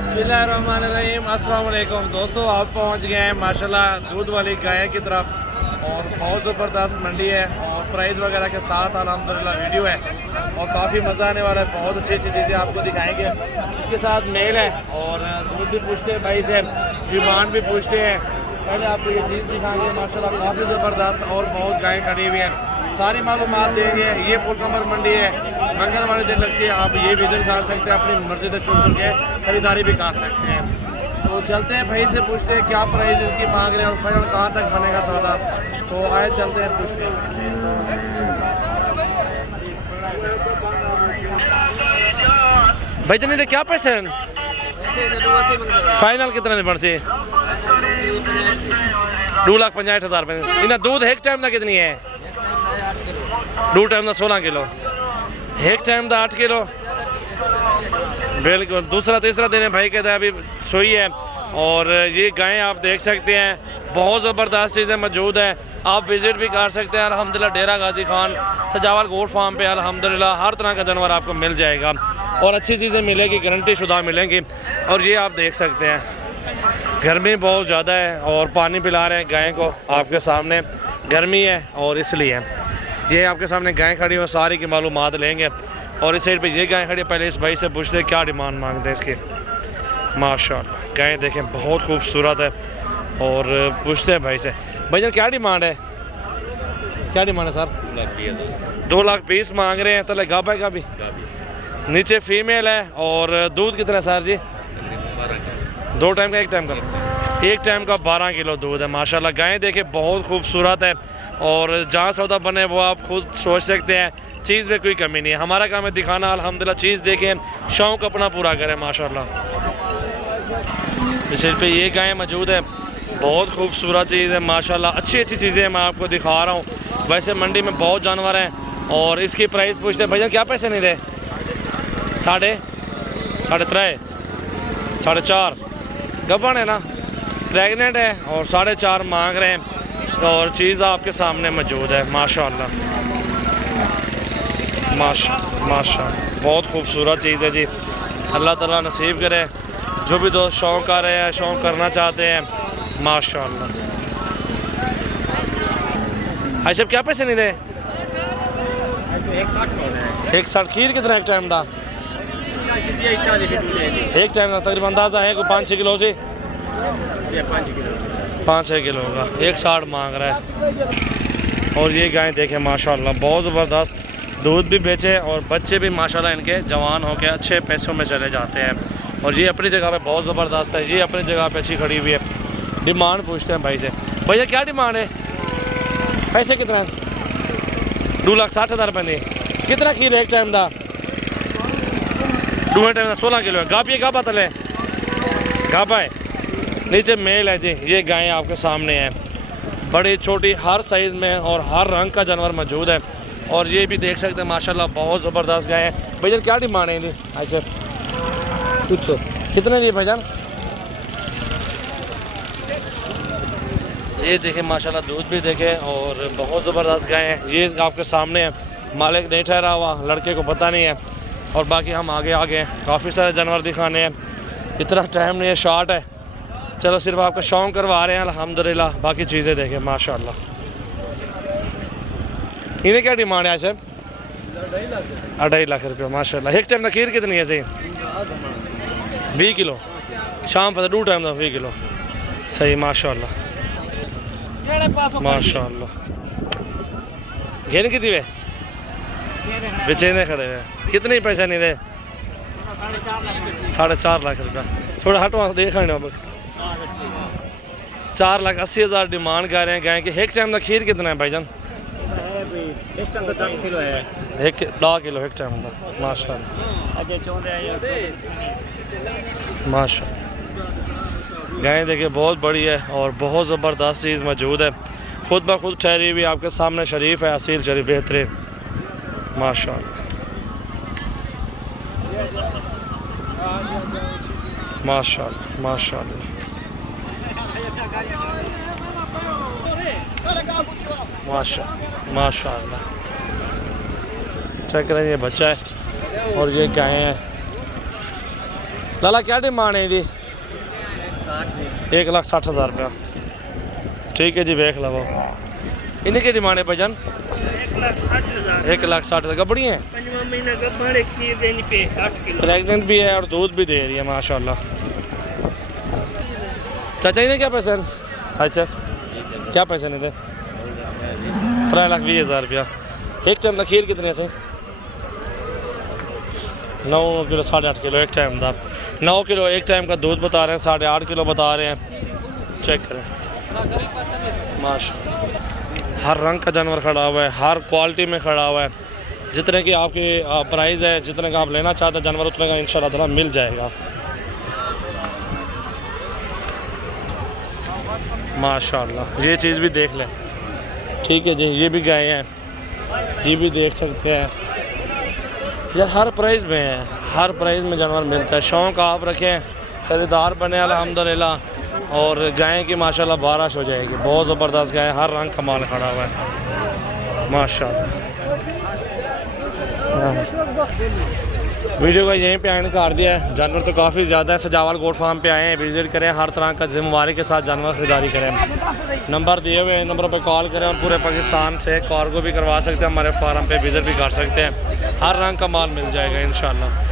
बिस्मिल्लाहिर्रहमानिर्रहीम, अस्सलाम वालेकुम दोस्तों। आप पहुंच गए हैं माशाल्लाह दूध वाली गाय की तरफ और बहुत ज़बरदस्त मंडी है और प्राइस वगैरह के साथ अल्हम्दुलिल्लाह वीडियो है और काफ़ी मज़ा आने वाला है। बहुत अच्छी अच्छी चीज़ें आपको दिखाएंगे। इसके साथ मेल है और दूध भी पूछते हैं भाई से, डिमांड भी पूछते हैं। पहले आपको ये चीज़ दिखाएंगे माशाल्लाह काफ़ी ज़बरदस्त और बहुत गायें खड़ी हुई हैं, सारी मालूमात देंगे। ये पुलकमर मंडी है, मंगल वाले दिन लगती है। आप ये विज़िट कर सकते हैं, अपनी मर्जी से चुन चुन के ख़रीदारी भी कर सकते हैं। तो चलते हैं भाई से पूछते हैं क्या प्राइस इसकी मांग रहे हैं और फाइनल कहाँ तक बनेगा सौदा। तो आए चलते हैं पूछते हैं। भाई जन क्या पैसे हैं फाइनल कितने में पड़ते? 2,50,000 रुपये। इन्हें दूध एक टाइम का कितनी है? 2 टाइम का 16 किलो, एक टाइम का 8 किलो। बिल्कुल दूसरा तीसरा दिन है भाई कहता है अभी सोई है। और ये गायें आप देख सकते हैं, बहुत ज़बरदस्त चीज़ें मौजूद हैं। आप विज़िट भी कर सकते हैं अल्हम्दुलिल्लाह डेरा गाजी खान सजावल गोट फार्म पे। अल्हम्दुलिल्लाह हर तरह का जानवर आपको मिल जाएगा और अच्छी चीज़ें मिलेगी, गारंटी शुदा मिलेंगी। और ये आप देख सकते हैं गर्मी बहुत ज़्यादा है और पानी पिला रहे हैं गाय को आपके सामने। गर्मी है और इसलिए ये आपके सामने गाय खड़ी हो, सारी की मालूमात लेंगे। और इस साइड पे ये गाय खड़ी है, पहले इस भाई से पूछते हैं क्या डिमांड मांगते हैं इसकी। माशाल्लाह गाय देखें बहुत खूबसूरत है और पूछते हैं भाई से, भाईजान क्या डिमांड है? क्या डिमांड है सर? 2,20,000 मांग रहे हैं। तले गाबा का भी नीचे फीमेल है और दूध कितना है सर जी? 2 टाइम का, एक टाइम का? एक टाइम का 12 किलो दूध है। माशाल्लाह गाय देखें बहुत खूबसूरत है और जहाँ सौदा बने वो आप खुद सोच सकते हैं। चीज़ में कोई कमी नहीं है, हमारा काम है दिखाना। अल्हम्दुलिल्लाह चीज़ देखें, शौक़ अपना पूरा करें माशाल्लाह। इस पे ये गाय मौजूद है, बहुत खूबसूरत चीज़ है माशाल्लाह। अच्छी अच्छी चीज़ें मैं आपको दिखा रहा हूँ। वैसे मंडी में बहुत जानवर हैं और इसकी प्राइस पूछते हैं भैया क्या पैसे नहीं दे? 3.5 4.5 गबन है ना, प्रेगनेंट है और 4.5 मांग रहे हैं। और चीज़ आपके सामने मौजूद है माशाल्लाह। माशाल्लाह बहुत खूबसूरत चीज़ है जी। अल्लाह ताला नसीब करे जो भी दोस्त शौक़ कर रहे हैं, शौक़ करना चाहते हैं माशाल्लाह। अच्छा क्या पैसे नहीं दे? 160। खीर कितना एक टाइम का? एक टाइम का तकरीबन अंदाज़ा है कोई 5-6 किलो से? 5-6 किलो का 160 मांग रहा है। और ये गाय देखें माशाल्लाह बहुत ज़बरदस्त, दूध भी बेचे और बच्चे भी माशाल्लाह इनके जवान होकर अच्छे पैसों में चले जाते हैं। और ये अपनी जगह पे बहुत ज़बरदस्त है, ये अपनी जगह पे अच्छी खड़ी हुई है। डिमांड पूछते हैं भाई से, भैया क्या डिमांड है? पैसे कितना? 2,60,000 रुपये। कितना खीर है एक टाइम का? 2 टाइम का 16 किलो है। गापिए गाबा तले गाबा है, नीचे मेल है जी। ये गायें आपके सामने हैं, बड़ी छोटी हर साइज़ में और हर रंग का जानवर मौजूद है। और ये भी देख सकते हैं माशाल्लाह बहुत ज़बरदस्त गाय है। भाईजान क्या डिमांड है जी? अच्छा पूछो कितने दिए भाईजान? ये देखें माशाल्लाह दूध भी देखें और बहुत ज़बरदस्त गाय है। ये आपके सामने है, मालिक नहीं ठहरा हुआ, लड़के को पता नहीं है। और बाकी हम आगे हैं, काफ़ी सारे जानवर दिखाने हैं, इतना टाइम नहीं है, शॉर्ट है। चलो सिर्फ आपका शौक़ करवा रहे हैं अल्हम्दुलिल्लाह। बाकी चीज़ें देखें माशाल्लाह। इन्हें क्या डिमांड है सर? 2.5 लाख रुपये माशाल्लाह। एक टाइम का खीर कितनी है सही? 20 किलो। शाम पर 2 टाइम का 20 किलो सही माशाल्लाह माशाल्लाह। घेन की दी वे बेचेने खड़े हुए, कितने पैसे नहीं दे? 4.5 लाख रुपया। थोड़ा हटवा देखा 4,80,000 डिमांड कर रहे हैं गाय की। एक टाइम का खीर कितना है भाईजान? इस टाइम तो 10 किलो है। 1 किलो एक टाइम का माशाल्लाह माशाल्लाह। गाय देखिए बहुत बड़ी है और बहुत ज़बरदस्त चीज़ मौजूद है। खुद ब खुद ठहरी हुई आपके सामने शरीफ है, असील शरीफ बेहतरीन माशाल्लाह माशाल्लाह माशाल्लाह माशाल्लाह। चेक करें ये बच्चा है और ये गायें हैं लाला क्या डिमांड है जी? 1,60,000 रुपया। ठीक है जी, वेख लवो। इन्हें की डिमांड है भाईजान? 1,60,000। गबड़ी है, प्रेगनेंट भी है और दूध भी दे रही है माशाल्लाह। चाचा इन्हें क्या पैसे हैं? अच्छा क्या पैसे नहीं थे? 3,20,000 रुपया। एक टाइम का खीर कितने से? 9 किलो 8.5 किलो एक टाइम का। 9 किलो एक टाइम का दूध बता रहे हैं, 8.5 किलो बता रहे हैं। चेक करें माशाल्लाह, हर रंग का जानवर खड़ा हुआ है, हर क्वालिटी में खड़ा हुआ है। जितने की आपकी प्राइस है, जितने का आप लेना चाहते हैं जानवर, उतने का इंशाल्लाह ताला मिल जाएगा माशाल्लाह। ये चीज़ भी देख लें। ठीक है जी, ये भी गाय हैं, ये भी देख सकते हैं यार। हर प्राइस में है, हर प्राइस में जानवर मिलता है। शौक़ आप रखें, ख़रीदार बने अल्हम्दुलिल्लाह, और गाय की माशाल्लाह बारिश हो जाएगी। बहुत ज़बरदस्त गाय, हर रंग का माल खड़ा हुआ है माशाल्लाह। वीडियो का यहीं पे एंड कर दिया है। जानवर तो काफ़ी ज़्यादा है। सजावल गोट फार्म पे आए हैं, विज़िट करें, हर तरह का जिम्मेवारी के साथ जानवर खरीदारी करें। नंबर दिए हुए हैं, नंबरों पे कॉल करें और पूरे पाकिस्तान से कार्गो भी करवा सकते हैं। हमारे फार्म पे विज़िट भी कर सकते हैं। हर रंग का माल मिल जाएगा इंशाल्लाह।